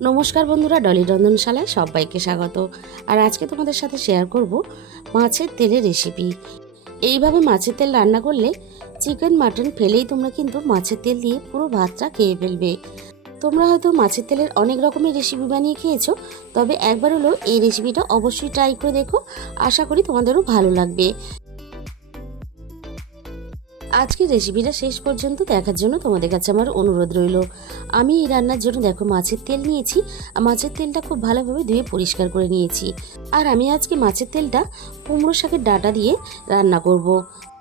নমস্কার বন্ধুরা, ডলি রন্ধনশালায় সবাইকে স্বাগত। আর আজকে তোমাদের সাথে শেয়ার করব মাছের তেলের রেসিপি। এইভাবে মাছের তেল রান্না করলে চিকেন মাটন ফেলেই তোমরা কিন্তু মাছের তেল দিয়ে পুরো ভাতটা খেয়ে ফেলবে। তোমরা হয়তো মাছের তেলের অনেক রকমের রেসিপি বানিয়ে খেয়েছো, তবে একবার হলেও এই রেসিপিটা অবশ্যই ট্রাই করে দেখো। আশা করি তোমাদেরও ভালো লাগবে। আজকের রেসিপিটা শেষ পর্যন্ত দেখার জন্য তোমাদের কাছে আমার অনুরোধ রইল। আমি এই রান্নার জন্য দেখো মাছের তেল নিয়েছি। মাছের তেলটা খুব ভালোভাবে ধুয়ে পরিষ্কার করে নিয়েছি। আর আমি আজকে মাছের তেলটা কুমড়ো শাকের ডাঁটা দিয়ে রান্না করব।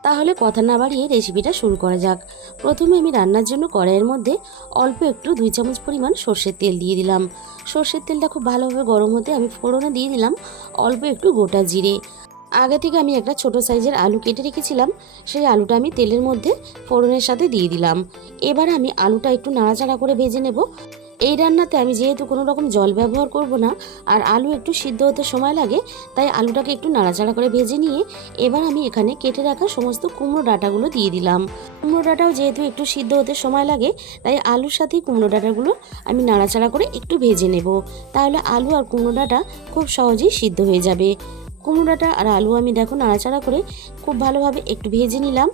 তাহলে কথা না বাড়িয়ে রেসিপিটা শুরু করা যাক। প্রথমে আমি রান্নার জন্য কড়াইয়ের মধ্যে অল্প একটু 2 চামচ পরিমাণ সর্ষের তেল দিয়ে দিলাম। সর্ষের তেলটা খুব ভালোভাবে গরম হতে আমি ফোড়নে দিয়ে দিলাম অল্প একটু গোটা জিরে। আগে থেকে আমি একটা ছোট সাইজের আলু কেটে রেখেছিলাম, সেই আলুটা আমি তেলের মধ্যে ফোড়নের সাথে দিয়ে দিলাম। এবার আমি আলুটা একটু নাড়াচাড়া করে ভেজে নেব। এই রান্নাতে আমি যেহেতু কোনো রকম জল ব্যবহার করব না, আর আলু একটু সিদ্ধ হতে সময় লাগে, তাই আলুটাকে একটু নাড়াচাড়া করে ভেজে নিয়ে এবার আমি এখানে কেটে রাখা সমস্ত কুমড়ো ডাঁটাগুলো দিয়ে দিলাম। কুমড়ো ডাঁটাও যেহেতু একটু সিদ্ধ হতে সময় লাগে, তাই আলুর সাথেই কুমড়ো ডাঁটাগুলো আমি নাড়াচাড়া করে একটু ভেজে নেব। তাহলে আলু আর কুমড়ো ডাঁটা খুব সহজেই সিদ্ধ হয়ে যাবে। কুমড়োটা আর আলু আমি দেখো নাড়াচাড়া করে খুব ভালোভাবে একটু ভেজে নিলাম।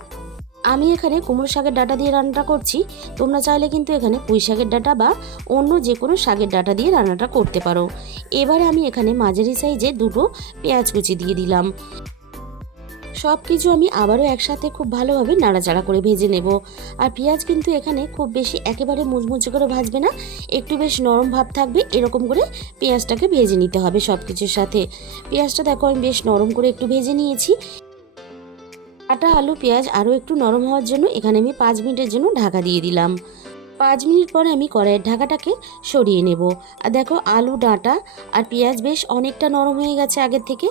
আমি এখানে কুমড়ো শাকের ডাঁটা দিয়ে রান্নাটা করছি। তোমরা চাইলে কিন্তু এখানে পুঁই শাকের ডাঁটা বা অন্য যে কোনো শাকের ডাঁটা দিয়ে রান্নাটা করতে পারো। এবারে আমি এখানে মাঝারি সাইজে 2টো পেঁয়াজ কুচি দিয়ে দিলাম। সব কিছু আমি আবারও একসাথে খুব ভালোভাবে নাড়াচাড়া করে ভেজে নেব। আর পেঁয়াজ কিন্তু এখানে খুব বেশি একেবারে মুচমুচে করে ভাজবে না, একটু বেশ নরম ভাব থাকবে, এরকম করে পেঁয়াজটাকে ভেজে নিতে হবে সব কিছুর সাথে। পেঁয়াজটা দেখো আমি বেশ নরম করে একটু ভেজে নিয়েছি। আটা আলু পেঁয়াজ আরও একটু নরম হওয়ার জন্য এখানে আমি 5 মিনিটের জন্য ঢাকা দিয়ে দিলাম। 5 মিনিট পরে আমি কড়াইয়ের ঢাকাটাকে সরিয়ে নেব। আর দেখো আলু ডাঁটা আর পেঁয়াজ বেশ অনেকটা নরম হয়ে গেছে আগের থেকে।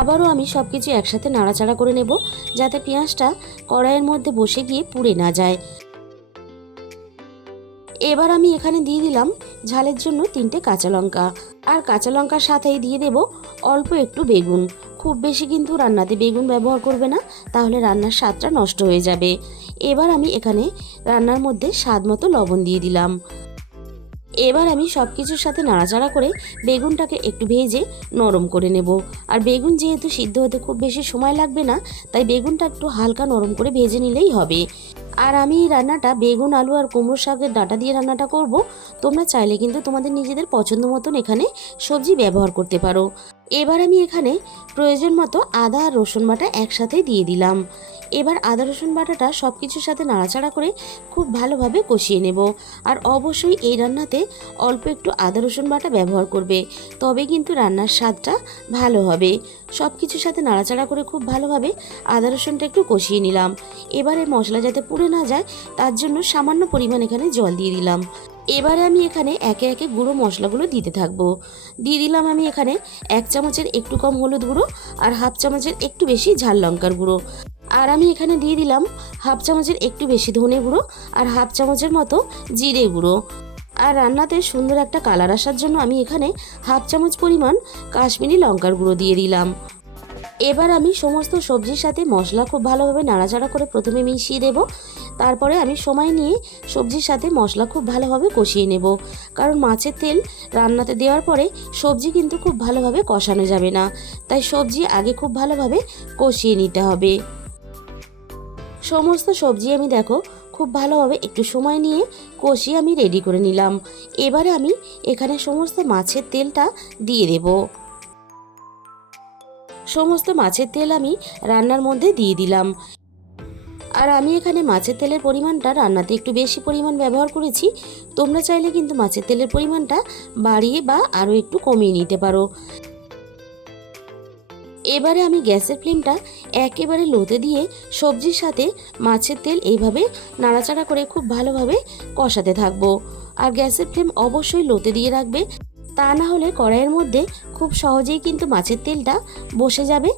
আবারও আমি সব কিছু একসাথে নাড়াচাড়া করে নেব, যাতে পেঁয়াজটা কড়াইয়ের মধ্যে বসে গিয়ে পুড়ে না যায়। এবার আমি এখানে দিয়ে দিলাম ঝালের জন্য 3টে কাঁচা লঙ্কা। আর কাঁচা লঙ্কার সাথেই দিয়ে দেব অল্প একটু বেগুন। খুব বেশি কিন্তু রান্নাতে বেগুন ব্যবহার করবে না, তাহলে রান্নার স্বাদটা নষ্ট হয়ে যাবে। এবার আমি এখানে রান্নার মধ্যে স্বাদ মতো লবণ দিয়ে দিলাম। এবার আমি সব কিছুর সাথে নাড়াচাড়া করে বেগুনটাকে একটু ভেজে নরম করে নেব। আর বেগুন যেহেতু সিদ্ধ হতে খুব বেশি সময় লাগবে না, তাই বেগুনটা একটু হালকা নরম করে ভেজে নিলেই হবে। আর আমি এই রান্নাটা বেগুন আলু আর কুমড়ো শাকের ডাঁটা দিয়ে রান্নাটা করব। তোমরা চাইলে কিন্তু তোমাদের নিজেদের পছন্দ মতন এখানে সবজি ব্যবহার করতে পারো। এবার আমি এখানে প্রয়োজন মতো আদা আর রসুন বাটা একসাথে দিয়ে দিলাম। এবার আদা রসুন বাটাটা সব কিছুর সাথে নাড়াচাড়া করে খুব ভালোভাবে কষিয়ে নেব। আর অবশ্যই এই রান্নাতে অল্প একটু আদা রসুন বাটা ব্যবহার করবে, তবে কিন্তু রান্নার স্বাদটা ভালো হবে। সব কিছুর সাথে নাড়াচাড়া করে খুব ভালোভাবে আদা রসুনটা একটু কষিয়ে নিলাম। এবারে মশলা যাতে পুড়ে না যায়, তার জন্য সামান্য পরিমাণ এখানে জল দিয়ে দিলাম। এবারে আমি এখানে একে একে গুঁড়ো মশলাগুলো দিতে থাকবো। দিয়ে দিলাম আমি এখানে 1 চামচের একটু কম হলুদ গুঁড়ো, আর হাফ চামচের একটু বেশি ঝাল লঙ্কার গুঁড়ো। আর আমি এখানে দিয়ে দিলাম হাফ চামচের একটু বেশি ধনে গুঁড়ো, আর হাফ চামচের মতো জিরে গুঁড়ো। আর রান্নাতে সুন্দর একটা কালার আসার জন্য আমি এখানে হাফ চামচ পরিমাণ কাশ্মীরি লঙ্কার গুঁড়ো দিয়ে দিলাম। এবার আমি সমস্ত সবজির সাথে মশলা খুব ভালোভাবে নাড়াচাড়া করে প্রথমে মিশিয়ে দেব। তারপরে আমি সময় নিয়ে সবজির সাথে মশলা খুব ভালোভাবে কষিয়ে নেব, কারণ মাছের তেল রান্নাতে দেওয়ার পরে সবজি কিন্তু খুব ভালোভাবে কষানো যাবে না, তাই সবজি আগে খুব ভালোভাবে কষিয়ে নিতে হবে। সমস্ত সবজি আমি দেখো খুব ভালোভাবে একটু সময় নিয়ে কষিয়ে আমি রেডি করে নিলাম। এবারে আমি এখানে সমস্ত মাছের তেলটা দিয়ে দেব। সমস্ত মাছের তেল আমি রান্নার মধ্যে দিয়ে দিলাম। আর আমি এখানে মাছের তেলের পরিমাণটা রান্নাতে একটু বেশি পরিমাণ ব্যবহার করেছি। তোমরা চাইলে কিন্তু মাছের তেলের পরিমাণটা বাড়িয়ে বা আরও একটু কমিয়ে নিতে পারো। এবারে আমি গ্যাসের ফ্লেমটা একেবারে লোতে দিয়ে সবজির সাথে মাছের তেল এইভাবে নাড়াচাড়া করে খুব ভালোভাবে কষাতে থাকবো। আর গ্যাসের ফ্লেম অবশ্যই লোতে দিয়ে রাখবে, তা না হলে কড়াইয়ের মধ্যে খুব সহজেই কিন্তু মাছের তেলটা বসে যাবে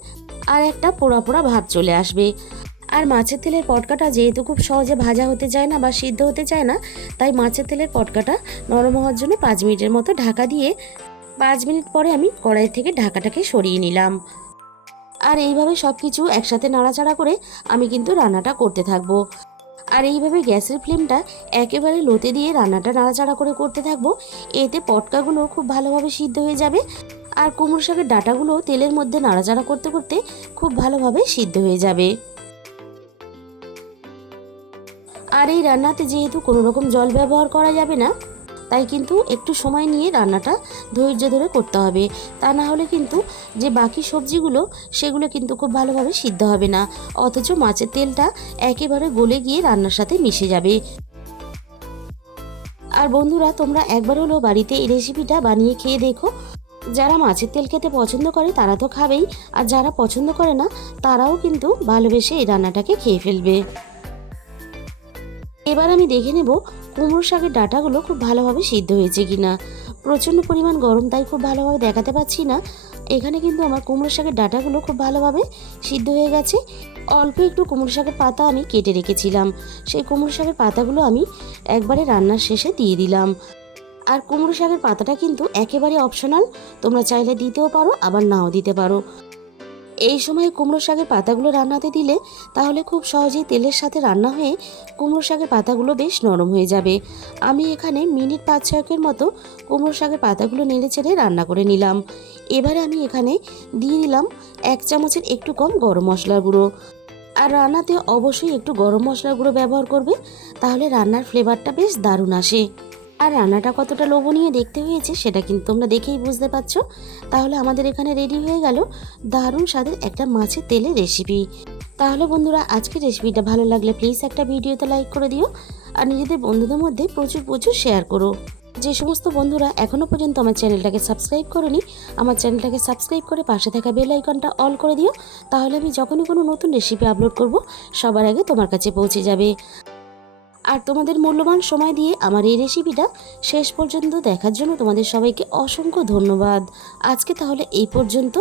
আর একটা পোড়া পোড়া ভাব চলে আসবে। আর মাছের তেলের পটকাটা যেহেতু খুব সহজে ভাজা হতে চায় না বা সিদ্ধ হতে চায় না, তাই মাছের তেলের পটকাটা নরম হওয়ার জন্য 5 মিনিটের মতো ঢাকা দিয়ে 5 মিনিট পরে আমি কড়াই থেকে ঢাকাটাকে সরিয়ে নিলাম। আর এইভাবে সব কিছু একসাথে নাড়াচাড়া করে আমি কিন্তু রান্নাটা করতে থাকবো। আর এইভাবে গ্যাসের ফ্লেমটা একেবারে লোতে দিয়ে রান্নাটা নাড়াচাড়া করে করতে থাকবো। এতে পটকাগুলো খুব ভালোভাবে সিদ্ধ হয়ে যাবে আর কুমড়ো শাকের ডাঁটাগুলো তেলের মধ্যে নাড়াচাড়া করতে করতে খুব ভালোভাবে সিদ্ধ হয়ে যাবে। আর এই রান্নাতে যেহেতু কোনো রকম জল ব্যবহার করা যাবে না, তাই কিন্তু একটু সময় নিয়ে রান্নাটা ধৈর্য ধরে করতে হবে। তা না হলে কিন্তু যে বাকি সবজিগুলো সেগুলো কিন্তু খুব ভালোভাবে সিদ্ধ হবে না, অথচ মাছের তেলটা একেবারে গলে গিয়ে রান্নার সাথে মিশে যাবে। আর বন্ধুরা, তোমরা একবার হলেও বাড়িতে এই রেসিপিটা বানিয়ে খেয়ে দেখো। যারা মাছের তেল খেতে পছন্দ করে তারা তো খাবেই, আর যারা পছন্দ করে না তারাও কিন্তু ভালোবেসে এই রান্নাটাকে খেয়ে ফেলবে। এবার আমি দেখে নেব কুমড়ো শাকের ডাঁটাগুলো খুব ভালোভাবে সিদ্ধ হয়েছে কিনা। প্রচণ্ড পরিমাণ গরম, তাই খুব ভালোভাবে দেখাতে পাচ্ছি না। এখানে কিন্তু আমার কুমড়ো শাকের ডাঁটাগুলো খুব ভালোভাবে সিদ্ধ হয়ে গেছে। অল্প একটু কুমড়ো শাকের পাতা আমি কেটে রেখেছিলাম, সেই কুমড়ো শাকের পাতাগুলো আমি একবারে রান্নার শেষে দিয়ে দিলাম। আর কুমড়ো শাকের পাতাটা কিন্তু একেবারে অপশনাল, তোমরা চাইলে দিতেও পারো আবার নাও দিতে পারো। এই সময় কুমড়ো শাকের পাতাগুলো রান্নাতে দিলে তাহলে খুব সহজেই তেলের সাথে রান্না হয়ে কুমড়ো শাকের পাতাগুলো বেশ নরম হয়ে যাবে। আমি এখানে মিনিট 5-6 মতো কুমড়ো শাকের পাতাগুলো নেড়ে চেড়ে রান্না করে নিলাম। এবারে আমি এখানে দিয়ে দিলাম 1 চামচের একটু কম গরম মশলার গুঁড়ো। আর রান্নাতে অবশ্যই একটু গরম মশলার গুঁড়ো ব্যবহার করবে, তাহলে রান্নার ফ্লেভারটা বেশ দারুণ আসে। আর রান্নাটা কতটা লোভনীয় দেখতে হয়েছে সেটা কিন্তু তোমরা দেখেই বুঝতে পারছো। তাহলে আমাদের এখানে রেডি হয়ে গেল দারুণ স্বাদের একটা মাছের তেলের রেসিপি। তাহলে বন্ধুরা, আজকের রেসিপিটা ভালো লাগলে প্লিজ একটা ভিডিওতে লাইক করে দিও আর নিজেদের বন্ধুদের মধ্যে প্রচুর প্রচুর শেয়ার করো। যে সমস্ত বন্ধুরা এখনও পর্যন্ত আমার চ্যানেলটাকে সাবস্ক্রাইব করোনি, আমার চ্যানেলটাকে সাবস্ক্রাইব করে পাশে থাকা বেল আইকনটা অল করে দিও। তাহলে আমি যখনই কোনো নতুন রেসিপি আপলোড করব সবার আগে তোমার কাছে পৌঁছে যাবে। আর তোমাদের মূল্যবান সময় দিয়ে আমার এই রেসিপিটা শেষ পর্যন্ত দেখার জন্য তোমাদের সবাইকে অসংখ্য ধন্যবাদ। আজকে তাহলে এই পর্যন্ত।